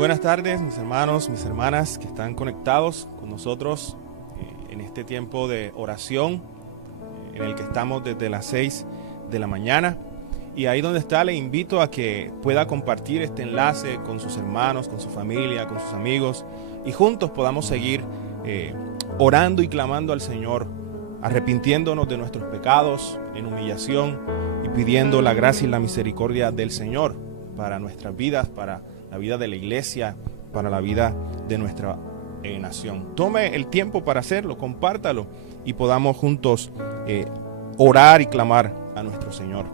Buenas tardes, mis hermanos, mis hermanas que están conectados con nosotros en este tiempo de oración en el que estamos desde las 6 de la mañana. Y ahí donde está, le invito a que pueda compartir este enlace con sus hermanos, con su familia, con sus amigos, y juntos podamos seguir orando y clamando al Señor, arrepintiéndonos de nuestros pecados en humillación y pidiendo la gracia y la misericordia del Señor para nuestras vidas, para la vida de la iglesia, para la vida de nuestra nación. Tome el tiempo para hacerlo, compártalo y podamos juntos orar y clamar a nuestro Señor.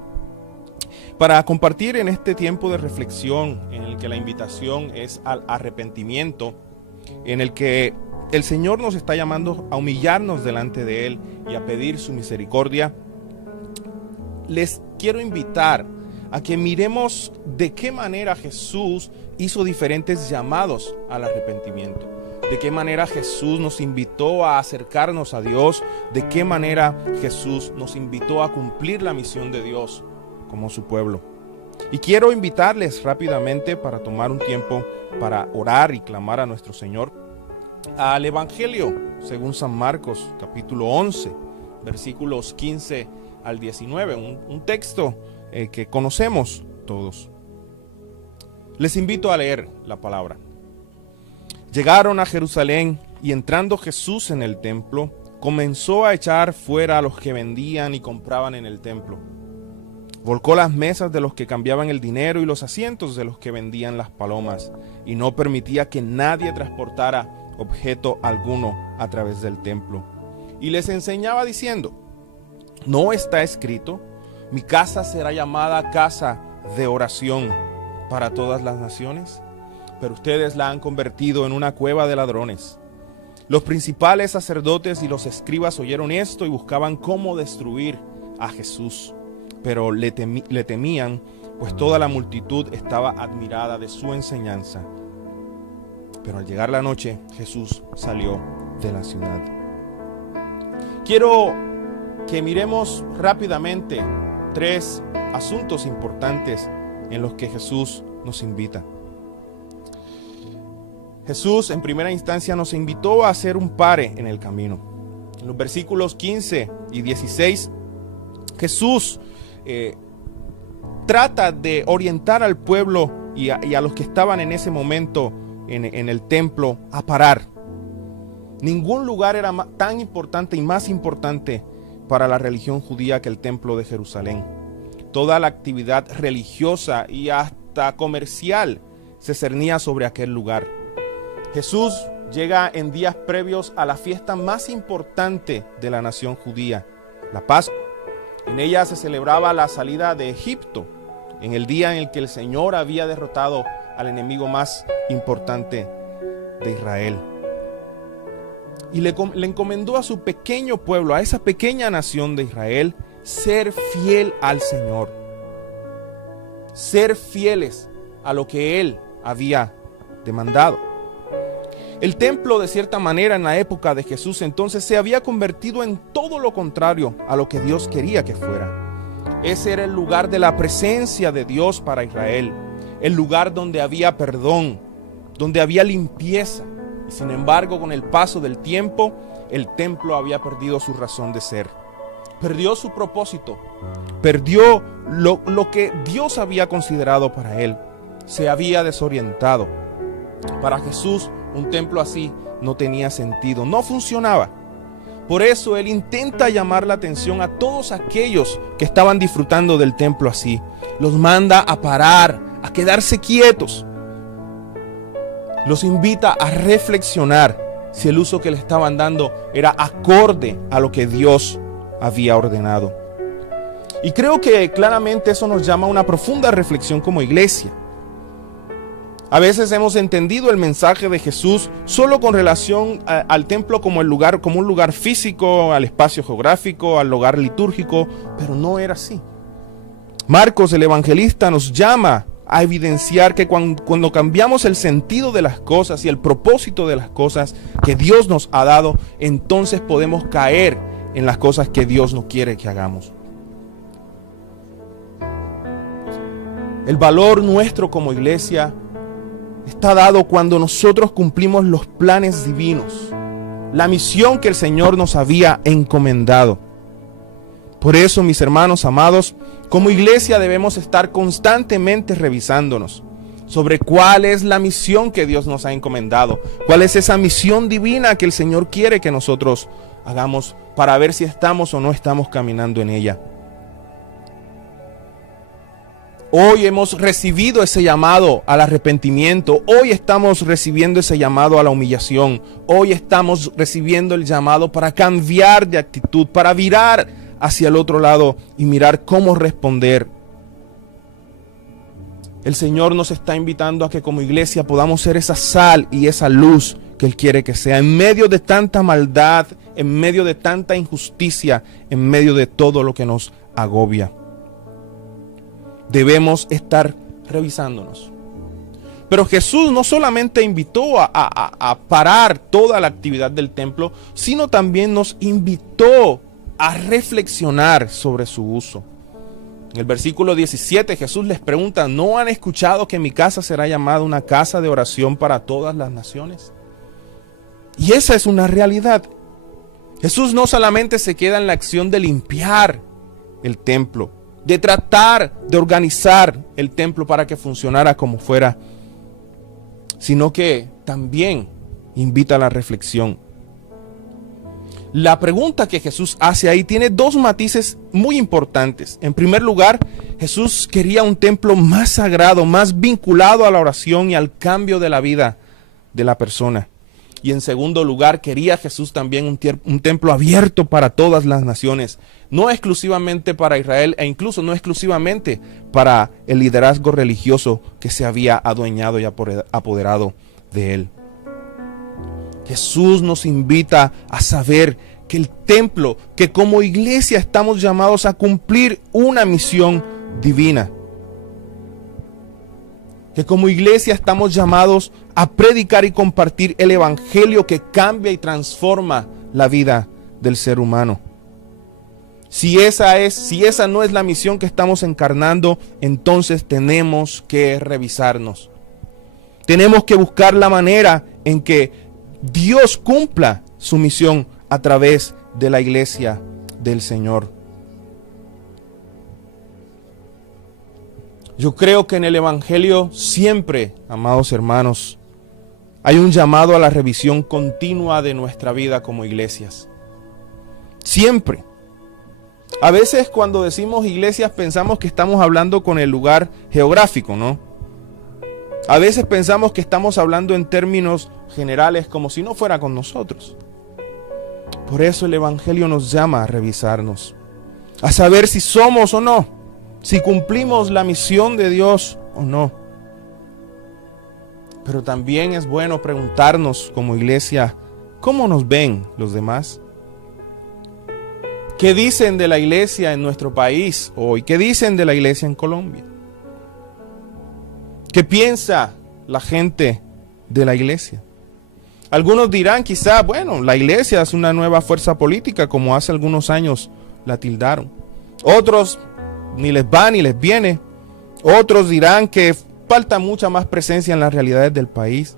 Para compartir en este tiempo de reflexión en el que la invitación es al arrepentimiento, en el que el Señor nos está llamando a humillarnos delante de Él y a pedir su misericordia, les quiero invitar a que miremos de qué manera Jesús hizo diferentes llamados al arrepentimiento, de qué manera Jesús nos invitó a acercarnos a Dios, de qué manera Jesús nos invitó a cumplir la misión de Dios como su pueblo. Y quiero invitarles rápidamente para tomar un tiempo para orar y clamar a nuestro Señor al Evangelio según San Marcos, capítulo 11, versículos 15 al 19, un texto que conocemos todos. Les invito a leer la palabra. Llegaron a Jerusalén y entrando Jesús en el templo, comenzó a echar fuera a los que vendían y compraban en el templo. Volcó las mesas de los que cambiaban el dinero y los asientos de los que vendían las palomas, y no permitía que nadie transportara objeto alguno a través del templo. Y les enseñaba diciendo: ¿no está escrito? Mi casa será llamada casa de oración para todas las naciones, pero ustedes la han convertido en una cueva de ladrones. Los principales sacerdotes y los escribas oyeron esto y buscaban cómo destruir a Jesús, pero le temían, pues toda la multitud estaba admirada de su enseñanza. Pero al llegar la noche, Jesús salió de la ciudad. Quiero que miremos rápidamente 3 asuntos importantes en los que Jesús nos invita. Jesús en primera instancia nos invitó a hacer un pare en el camino. En los versículos 15 y 16, Jesús trata de orientar al pueblo y a los que estaban en ese momento en el templo a parar. Ningún lugar era tan importante y más importante para la religión judía que el templo de Jerusalén. Toda la actividad religiosa y hasta comercial se cernía sobre aquel lugar. Jesús llega en días previos a la fiesta más importante de la nación judía, la Pascua. En ella se celebraba la salida de Egipto, en el día en el que el Señor había derrotado al enemigo más importante de Israel. Y le encomendó a su pequeño pueblo, a esa pequeña nación de Israel, ser fiel al Señor, ser fieles a lo que Él había demandado. El templo, de cierta manera, en la época de Jesús entonces se había convertido en todo lo contrario a lo que Dios quería que fuera. Ese era el lugar de la presencia de Dios para Israel, el lugar donde había perdón, donde había limpieza. Y sin embargo, con el paso del tiempo, el templo había perdido su razón de ser. Perdió su propósito. Perdió lo que Dios había considerado para él. Se había desorientado. Para Jesús, un templo así no tenía sentido, no funcionaba. Por eso Él intenta llamar la atención a todos aquellos que estaban disfrutando del templo así. Los manda a parar, a quedarse quietos. Los invita a reflexionar si el uso que le estaban dando era acorde a lo que Dios había ordenado. Y creo que claramente eso nos llama a una profunda reflexión como iglesia. A veces hemos entendido el mensaje de Jesús solo con relación al templo como un lugar físico, al espacio geográfico, al lugar litúrgico, pero no era así. Marcos, el evangelista, nos llama a evidenciar que cuando cambiamos el sentido de las cosas y el propósito de las cosas que Dios nos ha dado, entonces podemos caer en las cosas que Dios no quiere que hagamos. El valor nuestro como iglesia está dado cuando nosotros cumplimos los planes divinos, la misión que el Señor nos había encomendado. Por eso, mis hermanos amados, como iglesia debemos estar constantemente revisándonos sobre cuál es la misión que Dios nos ha encomendado, cuál es esa misión divina que el Señor quiere que nosotros hagamos para ver si estamos o no estamos caminando en ella. Hoy hemos recibido ese llamado al arrepentimiento, hoy estamos recibiendo ese llamado a la humillación, hoy estamos recibiendo el llamado para cambiar de actitud, para virar hacia el otro lado y mirar cómo responder. El Señor nos está invitando a que como iglesia podamos ser esa sal y esa luz que Él quiere que sea, en medio de tanta maldad, en medio de tanta injusticia, en medio de todo lo que nos agobia. Debemos estar revisándonos. Pero Jesús no solamente invitó a parar toda la actividad del templo, sino también nos invitó a reflexionar sobre su uso. En el versículo 17 Jesús les pregunta: ¿no han escuchado que mi casa será llamada una casa de oración para todas las naciones? Y esa es una realidad. Jesús no solamente se queda en la acción de limpiar el templo, de tratar de organizar el templo para que funcionara como fuera, sino que también invita a la reflexión. La pregunta que Jesús hace ahí tiene dos matices muy importantes. En primer lugar, Jesús quería un templo más sagrado, más vinculado a la oración y al cambio de la vida de la persona. Y en segundo lugar, quería Jesús también un templo abierto para todas las naciones, no exclusivamente para Israel e incluso no exclusivamente para el liderazgo religioso que se había adueñado y apoderado de él. Jesús nos invita a saber que el templo, que como iglesia estamos llamados a cumplir una misión divina. Que como iglesia estamos llamados a predicar y compartir el evangelio que cambia y transforma la vida del ser humano. Si esa no es la misión que estamos encarnando, entonces tenemos que revisarnos. Tenemos que buscar la manera en que Dios cumpla su misión a través de la iglesia del Señor. Yo creo que en el evangelio siempre, amados hermanos, hay un llamado a la revisión continua de nuestra vida como iglesias. Siempre. A veces cuando decimos iglesias pensamos que estamos hablando con el lugar geográfico, ¿no? A veces pensamos que estamos hablando en términos generales como si no fuera con nosotros. Por eso el evangelio nos llama a revisarnos, a saber si somos o no, si cumplimos la misión de Dios o no. Pero también es bueno preguntarnos como iglesia, ¿cómo nos ven los demás? ¿Qué dicen de la iglesia en nuestro país hoy? ¿Qué dicen de la iglesia en Colombia? ¿Qué piensa la gente de la iglesia? Algunos dirán quizá, bueno, la iglesia es una nueva fuerza política, como hace algunos años la tildaron. Otros ni les va ni les viene. Otros dirán que falta mucha más presencia en las realidades del país.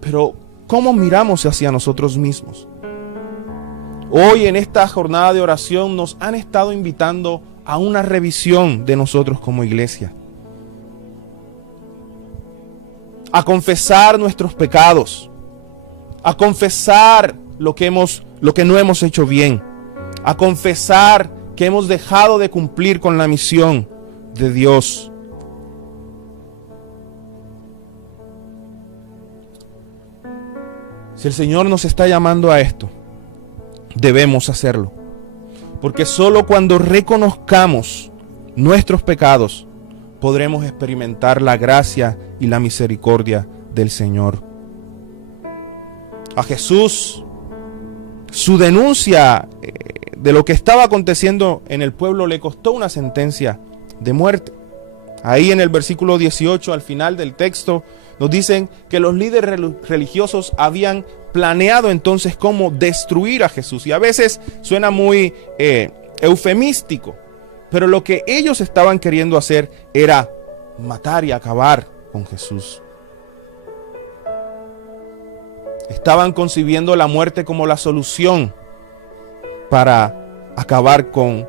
Pero, ¿cómo miramos hacia nosotros mismos? Hoy en esta jornada de oración nos han estado invitando a una revisión de nosotros como iglesia. A confesar nuestros pecados. A confesar lo que no hemos hecho bien. A confesar que hemos dejado de cumplir con la misión de Dios. Si el Señor nos está llamando a esto, debemos hacerlo. Porque solo cuando reconozcamos nuestros pecados, podremos experimentar la gracia y la misericordia del Señor. A Jesús, su denuncia de lo que estaba aconteciendo en el pueblo le costó una sentencia de muerte. Ahí en el versículo 18, al final del texto, nos dicen que los líderes religiosos habían planeado entonces cómo destruir a Jesús. Y a veces suena muy eufemístico, pero lo que ellos estaban queriendo hacer era matar y acabar con Jesús. Estaban concibiendo la muerte como la solución para acabar con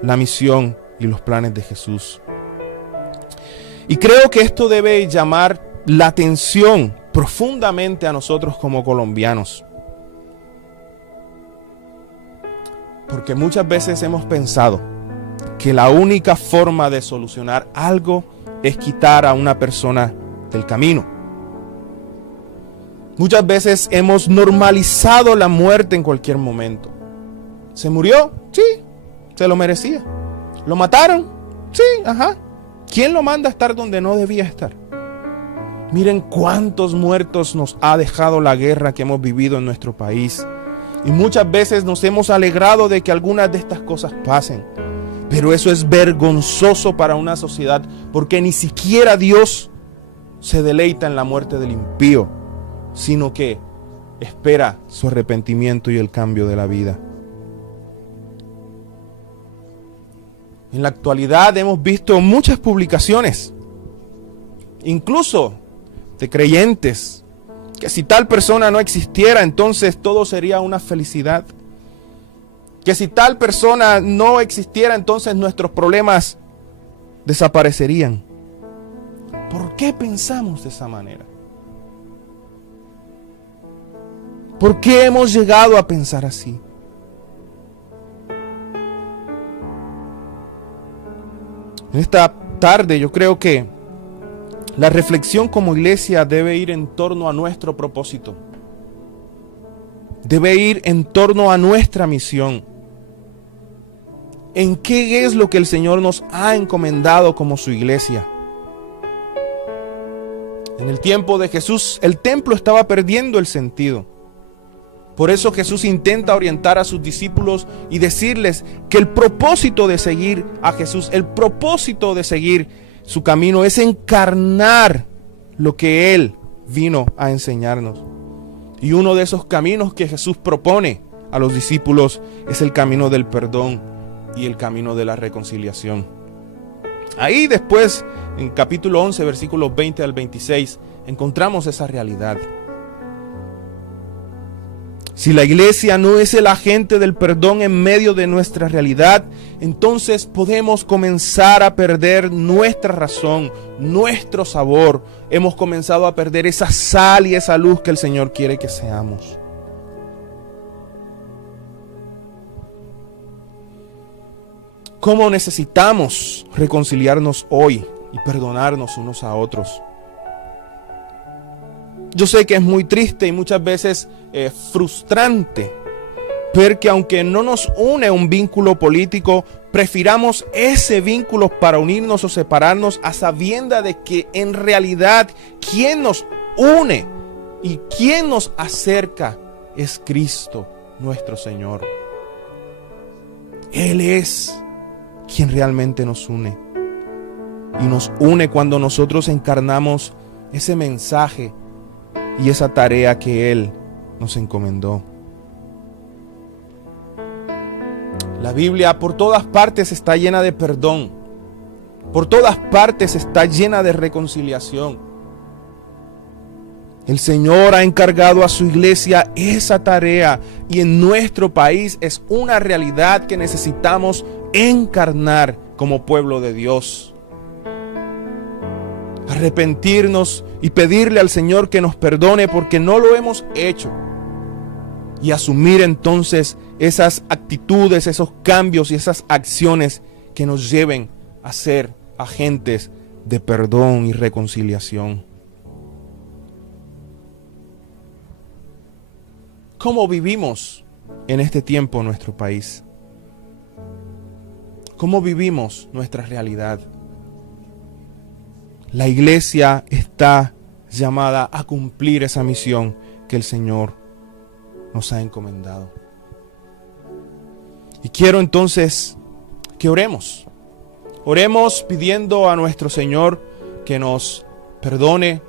la misión y los planes de Jesús. Y creo que esto debe llamar la atención profundamente a nosotros como colombianos. Porque muchas veces hemos pensado que la única forma de solucionar algo es quitar a una persona del camino. Muchas veces hemos normalizado la muerte en cualquier momento. ¿Se murió? Sí, se lo merecía. ¿Lo mataron? Sí, ajá. ¿Quién lo manda a estar donde no debía estar? Miren cuántos muertos nos ha dejado la guerra que hemos vivido en nuestro país. Y muchas veces nos hemos alegrado de que algunas de estas cosas pasen. Pero eso es vergonzoso para una sociedad, porque ni siquiera Dios se deleita en la muerte del impío, sino que espera su arrepentimiento y el cambio de la vida. En la actualidad hemos visto muchas publicaciones, incluso de creyentes, que si tal persona no existiera, entonces todo sería una felicidad. Que si tal persona no existiera, entonces nuestros problemas desaparecerían. ¿Por qué pensamos de esa manera? ¿Por qué hemos llegado a pensar así? En esta tarde yo creo que la reflexión como iglesia debe ir en torno a nuestro propósito. Debe ir en torno a nuestra misión. ¿En qué es lo que el Señor nos ha encomendado como su iglesia? En el tiempo de Jesús, el templo estaba perdiendo el sentido. Por eso Jesús intenta orientar a sus discípulos y decirles que el propósito de seguir a Jesús, el propósito de seguir su camino es encarnar lo que Él vino a enseñarnos. Y uno de esos caminos que Jesús propone a los discípulos es el camino del perdón y el camino de la reconciliación. Ahí después, en capítulo 11, versículos 20 al 26, encontramos esa realidad. Si la iglesia no es el agente del perdón en medio de nuestra realidad, entonces podemos comenzar a perder nuestra razón, nuestro sabor. Hemos comenzado a perder esa sal y esa luz que el Señor quiere que seamos. ¿Cómo necesitamos reconciliarnos hoy y perdonarnos unos a otros? Yo sé que es muy triste y muchas veces frustrante ver que aunque no nos une un vínculo político, prefiramos ese vínculo para unirnos o separarnos a sabienda de que en realidad quien nos une y quien nos acerca es Cristo, nuestro Señor. Él es quien realmente nos une. Y nos une cuando nosotros encarnamos ese mensaje y esa tarea que Él nos encomendó. La Biblia por todas partes está llena de perdón. Por todas partes está llena de reconciliación. El Señor ha encargado a su iglesia esa tarea y en nuestro país es una realidad que necesitamos encarnar como pueblo de Dios. Arrepentirnos y pedirle al Señor que nos perdone porque no lo hemos hecho. Y asumir entonces esas actitudes, esos cambios y esas acciones que nos lleven a ser agentes de perdón y reconciliación. ¿Cómo vivimos en este tiempo en nuestro país? ¿Cómo vivimos nuestra realidad? La iglesia está llamada a cumplir esa misión que el Señor nos ha encomendado. Y quiero entonces que oremos. Oremos pidiendo a nuestro Señor que nos perdone,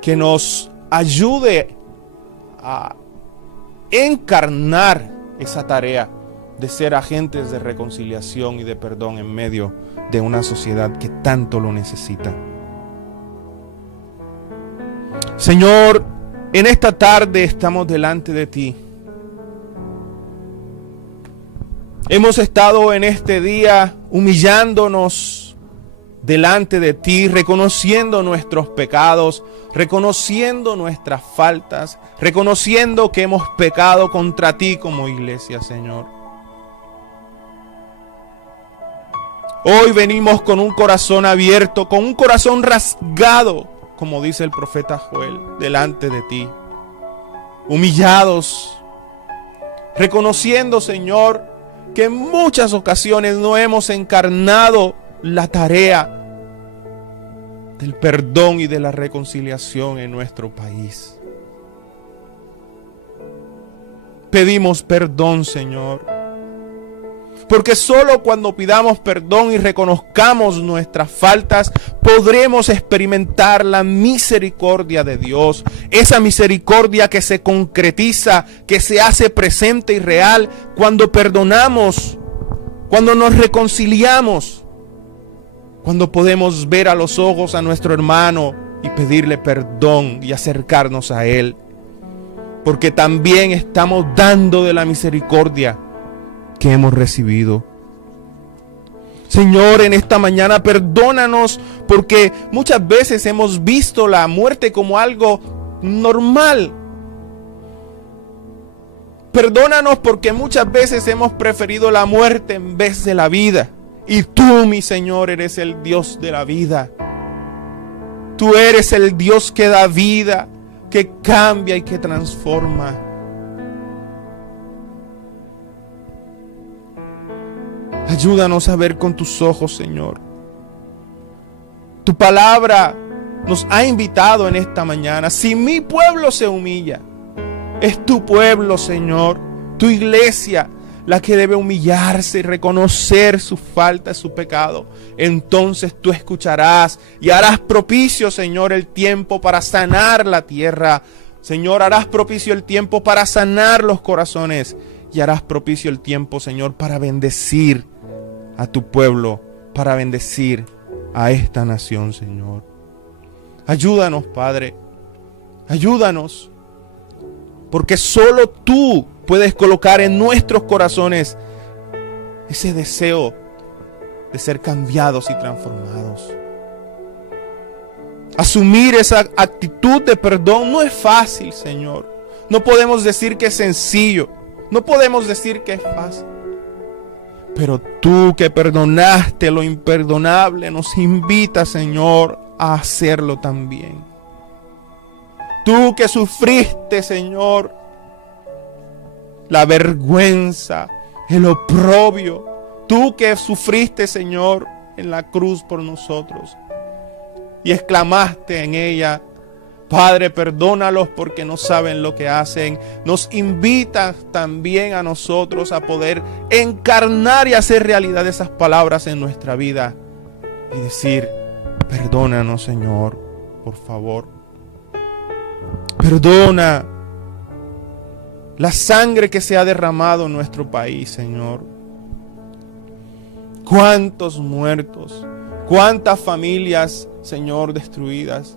que nos ayude a encarnar esa tarea de ser agentes de reconciliación y de perdón en medio de una sociedad que tanto lo necesita. Señor, en esta tarde estamos delante de ti. Hemos estado en este día humillándonos delante de ti, reconociendo nuestros pecados, reconociendo nuestras faltas, reconociendo que hemos pecado contra ti como iglesia, Señor. Hoy venimos con un corazón abierto, con un corazón rasgado, como dice el profeta Joel, delante de ti, humillados, reconociendo, Señor, que en muchas ocasiones no hemos encarnado la tarea del perdón y de la reconciliación en nuestro país. Pedimos perdón, Señor, porque solo cuando pidamos perdón y reconozcamos nuestras faltas, podremos experimentar la misericordia de Dios. Esa misericordia que se concretiza, que se hace presente y real cuando perdonamos, cuando nos reconciliamos, cuando podemos ver a los ojos a nuestro hermano y pedirle perdón y acercarnos a Él. Porque también estamos dando de la misericordia que hemos recibido. Señor, en esta mañana perdónanos porque muchas veces hemos visto la muerte como algo normal. Perdónanos porque muchas veces hemos preferido la muerte en vez de la vida. Y tú, mi Señor, eres el Dios de la vida. Tú eres el Dios que da vida, que cambia y que transforma. Ayúdanos a ver con tus ojos, Señor. Tu palabra nos ha invitado en esta mañana. Si mi pueblo se humilla, es tu pueblo, Señor, tu iglesia, la que debe humillarse y reconocer su falta, su pecado. Entonces tú escucharás y harás propicio, Señor, el tiempo para sanar la tierra. Señor, harás propicio el tiempo para sanar los corazones. Y harás propicio el tiempo, Señor, para bendecir a tu pueblo, para bendecir a esta nación, Señor. Ayúdanos, Padre. Ayúdanos. Porque solo tú puedes colocar en nuestros corazones ese deseo de ser cambiados y transformados. Asumir esa actitud de perdón no es fácil, Señor. No podemos decir que es sencillo. No podemos decir que es fácil. Pero tú que perdonaste lo imperdonable, nos invitas, Señor, a hacerlo también. Tú que sufriste, Señor, la vergüenza, el oprobio. Tú que sufriste, Señor, en la cruz por nosotros. Y exclamaste en ella: Padre, perdónalos porque no saben lo que hacen. Nos invitas también a nosotros a poder encarnar y hacer realidad esas palabras en nuestra vida. Y decir: perdónanos, Señor, por favor. Perdona la sangre que se ha derramado en nuestro país, Señor. Cuántos muertos, cuántas familias, Señor, destruidas.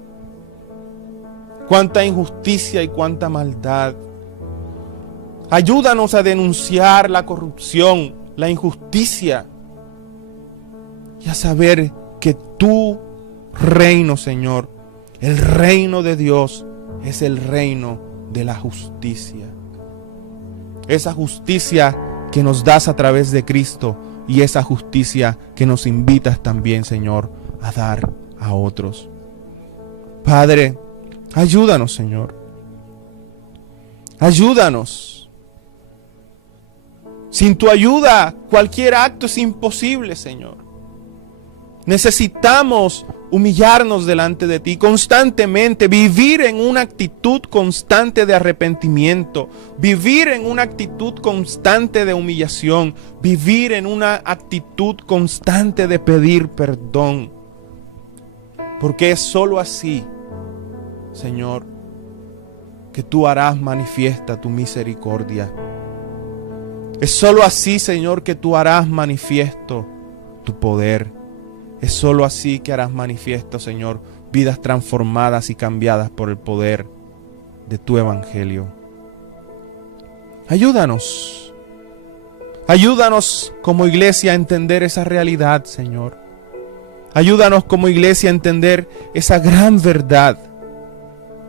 Cuánta injusticia y cuánta maldad. Ayúdanos a denunciar la corrupción, la injusticia y a saber que tu reino, Señor, el reino de Dios, es el reino de la justicia. Esa justicia que nos das a través de Cristo y esa justicia que nos invitas también, Señor, a dar a otros. Padre, ayúdanos, Señor. Ayúdanos. Sin tu ayuda, cualquier acto es imposible, Señor. Necesitamos humillarnos delante de ti constantemente, vivir en una actitud constante de arrepentimiento, vivir en una actitud constante de humillación, vivir en una actitud constante de pedir perdón. Porque es solo así, Señor, que tú harás manifiesta tu misericordia. Es solo así, Señor, que tú harás manifiesto tu poder. Es solo así que harás manifiesto, Señor, vidas transformadas y cambiadas por el poder de tu evangelio. Ayúdanos. Ayúdanos como iglesia a entender esa realidad, Señor. Ayúdanos como iglesia a entender esa gran verdad.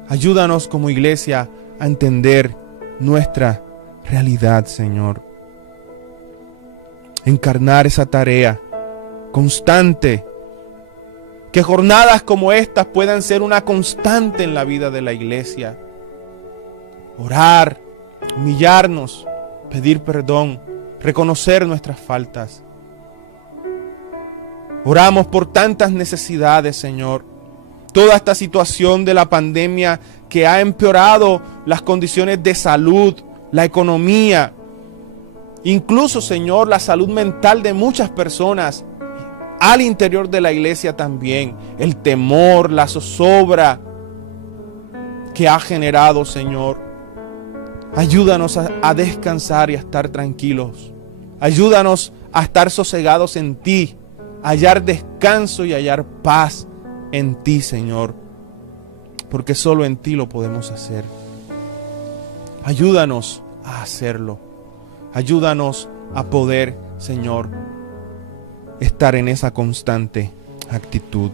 Ayúdanos como iglesia a entender nuestra realidad, Señor. Encarnar esa tarea constante. Que jornadas como estas puedan ser una constante en la vida de la iglesia. Orar, humillarnos, pedir perdón, reconocer nuestras faltas. Oramos por tantas necesidades, Señor. Toda esta situación de la pandemia que ha empeorado las condiciones de salud, la economía, incluso, Señor, la salud mental de muchas personas, al interior de la iglesia también. El temor, la zozobra que ha generado, Señor. Ayúdanos a descansar y a estar tranquilos. Ayúdanos a estar sosegados en ti, a hallar descanso y hallar paz en ti, Señor, porque solo en ti lo podemos hacer. Ayúdanos a hacerlo. Ayúdanos a poder, Señor, estar en esa constante actitud.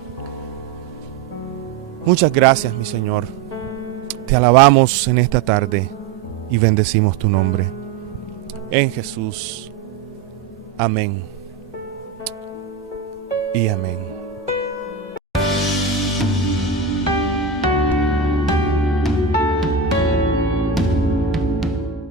Muchas gracias, mi Señor. Te alabamos en esta tarde y bendecimos tu nombre. En Jesús. Amén. Y amén.